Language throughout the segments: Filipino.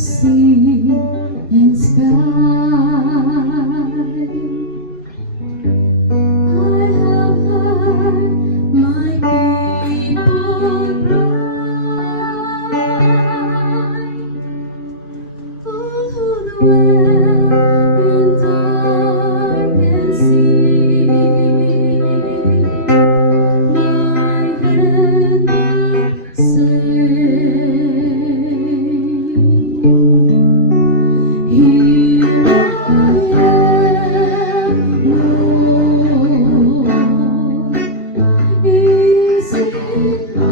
sea and sky. I have heard my people cry. Oh, the well in dark and sea. My hand will say, here I am, Lord. Is it my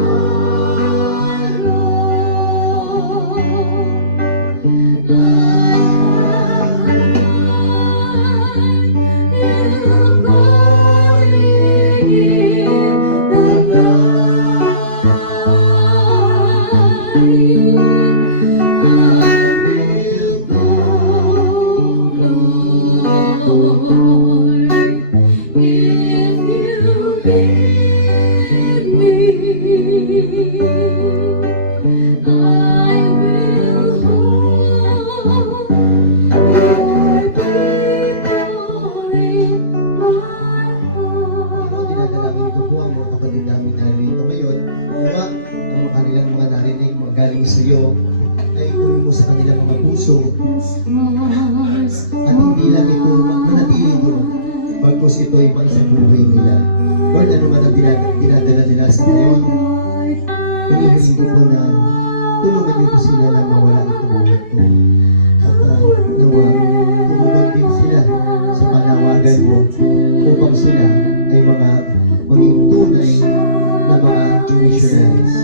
Lord? I have heard you calling in the Dinadalangin ko po ang mga kapatid namin narito ngayon. Nawa, ang kanilang mga narinig magaling sa iyo ay kunin mo sa kanilang mga puso at hindi lang ito manatili doon bagkus ito ay pang isang buhay nila. Lord, ano man ang dinadala nila sa ngayon, hinihiling ko po na tulungan niyo po sila na mawala itong buhay ko. At nawa, tumugon din sila sa panawagan mo upang sila ay maging tunay na mga missionaries.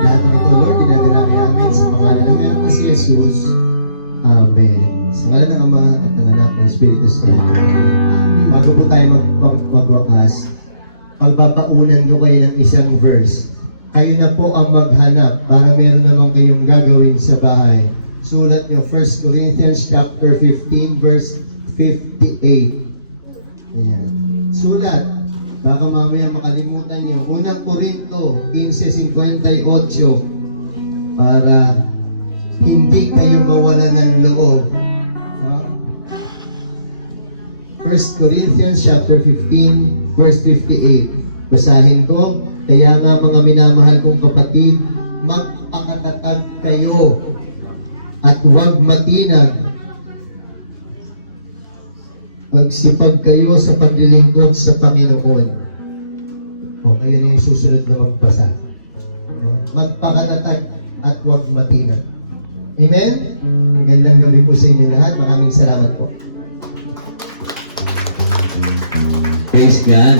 Lahat ng ito, Lord, dinadalangin namin sa pangalan ng iyong si Jesus. Amen. Sa ngalan ng Ama at ng Anak ng Espiritu Santo. Bago po tayo magwakas, pagbabaunan ko kayo ng isang verse. Kayo na po ang maghanap para meron naman kayong gagawin sa bahay. Sulat niyo 1 Corinthians chapter 15 verse 58. Ayan. Sulat. Baka mamaya makalimutan niyo. Unang Korinto 15:58 para hindi kayo mawala ng loob. 1 Corinthians chapter 15 verse 58. Basahin ko. Kaya nga mga minamahal kong kapatid, magpakatatag kayo at huwag matinag. Magsipag kayo sa paglilingkod sa Panginoon. O, kayo na yung susunod na magbasa. Magpakatatag at huwag matinag. Amen? Magandang gabi po sa inyo lahat. Maraming salamat po. Praise God.